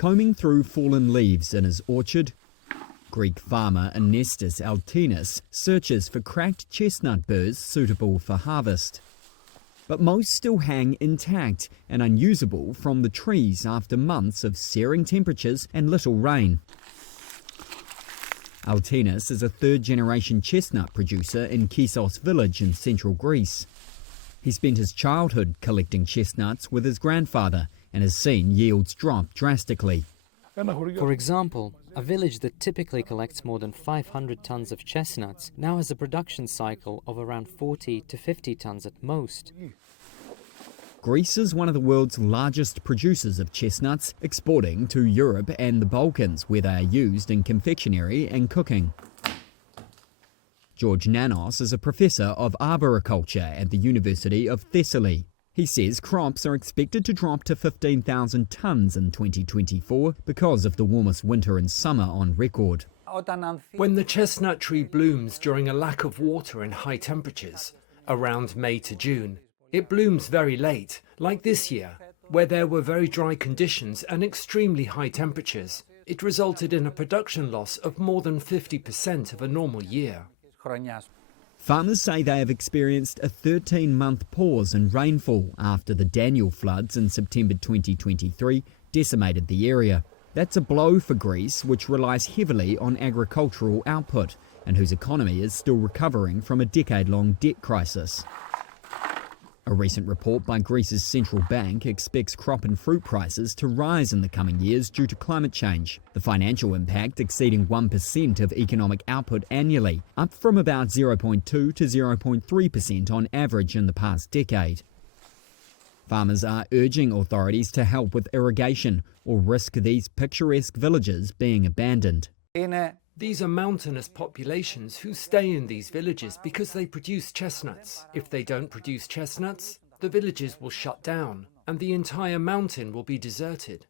Combing through fallen leaves in his orchard, Greek farmer Anestis Altinis searches for cracked chestnut burrs suitable for harvest. But most still hang intact and unusable from the trees after months of searing temperatures and little rain. Altinis is a third-generation chestnut producer in Kisos village in central Greece. He spent his childhood collecting chestnuts with his grandfather and has seen yields drop drastically. For example, a village that typically collects more than 500 tons of chestnuts now has a production cycle of around 40 to 50 tons at most. Greece is one of the world's largest producers of chestnuts, exporting to Europe and the Balkans, where they are used in confectionery and cooking. George Nanos is a professor of arboriculture at the University of Thessaly. He says crops are expected to drop to 15,000 tonnes in 2024 because of the warmest winter and summer on record. When the chestnut tree blooms during a lack of water and high temperatures, around May to June, it blooms very late, like this year, where there were very dry conditions and extremely high temperatures. It resulted in a production loss of more than 50% of a normal year. Farmers say they have experienced a 13-month pause in rainfall after the Daniel floods in September 2023 decimated the area. That's a blow for Greece, which relies heavily on agricultural output and whose economy is still recovering from a decade-long debt crisis. A recent report by Greece's central bank expects crop and fruit prices to rise in the coming years due to climate change, the financial impact exceeding 1% of economic output annually, up from about 0.2 to 0.3% on average in the past decade. Farmers are urging authorities to help with irrigation or risk these picturesque villages being abandoned. These are mountainous populations who stay in these villages because they produce chestnuts. If they don't produce chestnuts, the villages will shut down and the entire mountain will be deserted.